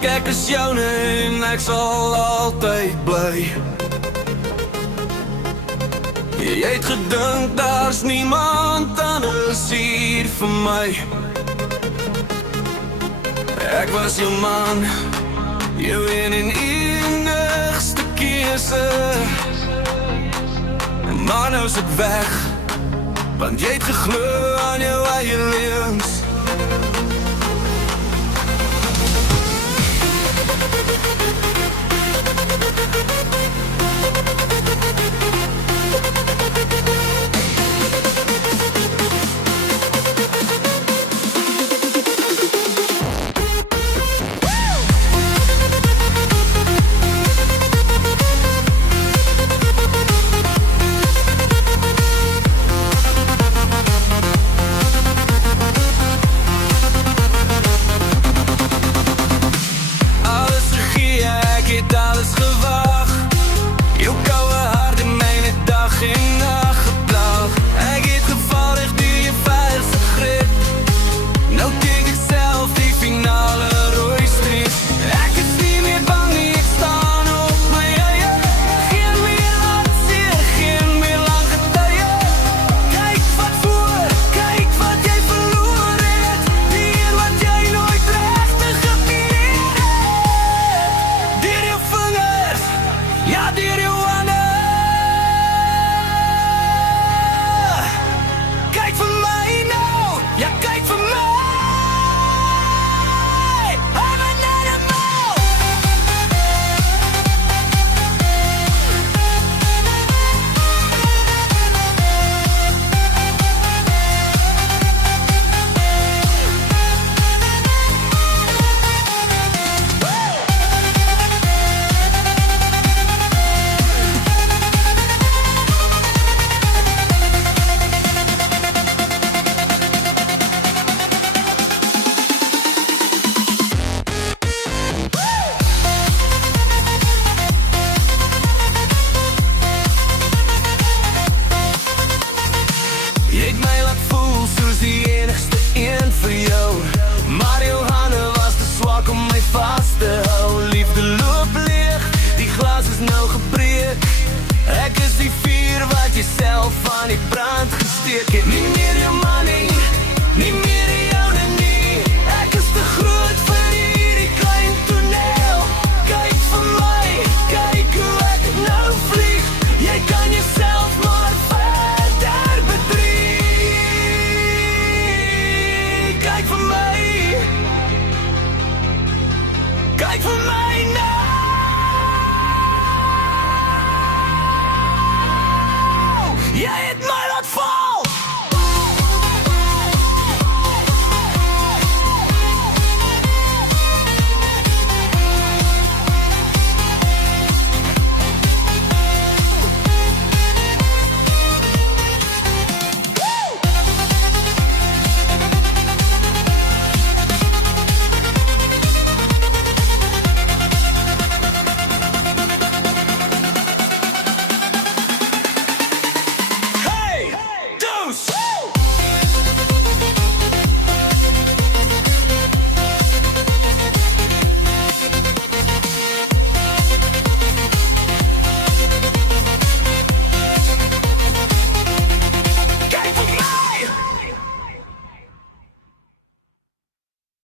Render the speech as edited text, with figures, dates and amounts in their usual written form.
Kyk is joune en ek sal altyd bly. Jy het gedink daar's niemand anders hier vir my. Ek was jou man, jou een en enigste keuse. Maar nou is ek weg, want jy het geglo aan jou eie leuns. Jy het my laat voel soos die enigste een vir jou. Maar jou hande was te swak om my vast te hou. Liefde loop leeg, die glas is nou gebreek. Ek is die vuur wat jy self aan die brand gesteek het. Nie meer jou man nie, nie meer joune nie. Ek is te groot vir hierdie klein toneel. Kyk vir my, kyk hoe ek nou vlieg. Jy kan jouself maar verder bedrieg. Kyk vir my, kyk vir my.